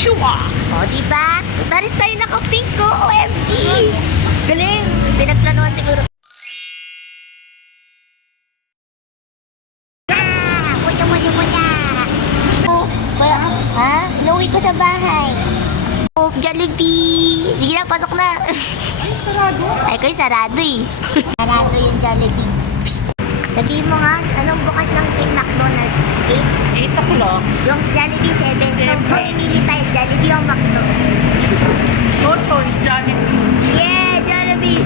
Shua! O, diba? Paris tayo naka-pink ko. OMG! Galing! Pinagplanuhan siguro. Ha? Inuwi ko sa bahay. Oh, Jollibee! Sige na, pasok na. Ay, sarado. Ay, ko yung sarado eh. Sarado yung Jollibee. Sabihin mo nga, anong bukas ng King McDonald's? 8? 8 o'clock. Yung Jollibee 7. So, mamimili tayo, Jollibee o McDo? No choice, Jollibee. Yeah, Jollibee!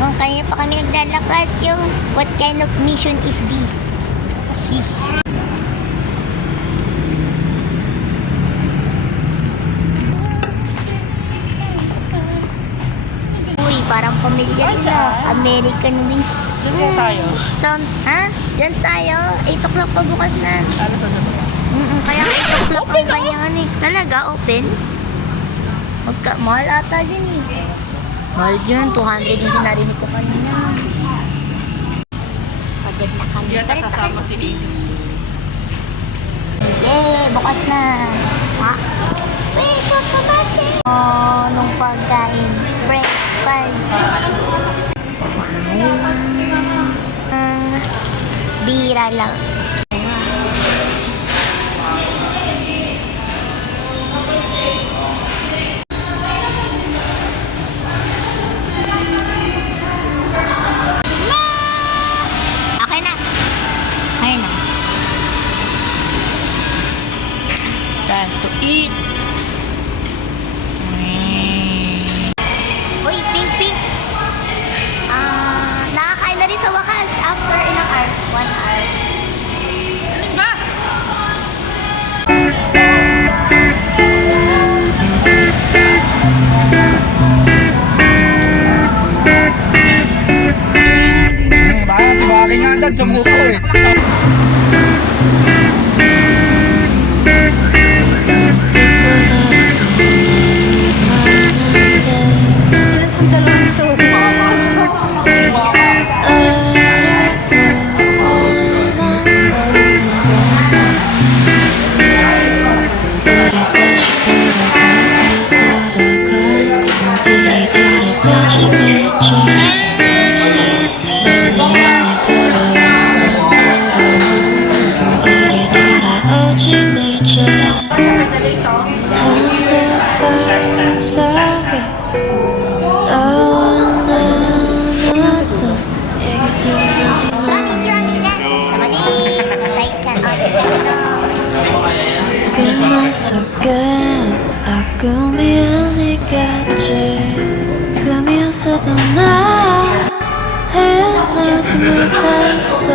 Oh, kanina pa kami naglalakad yung what kind of mission is this? Sheesh. Uy, parang pamilya nila. American wings. Diyan tayo. Ha? Diyan tayo. 8 o'clock pa bukas na. Alas sa sabi. Kaya 8 o'clock ang kanyang ano eh. Talaga, open? Mahal ata dyan eh. Mahal dyan, 200 yung sinarinig ko kanina. Pagod na kami. Yan nasasama si Hailey. Yay! Bukas na! Ha? Wait, kakamate! Oh, nung pagkain. Breakfast. Bira lang. Okay na. Ayun na. Time to eat. Uy, pink, pink. Nakakain na rin sa wakas after ilang hours? 1 hour. Ano ba? Parang si Baki nga dad, sumuko eh. Aku miani겠지 꿈이었어도 나 헤어나지 못했어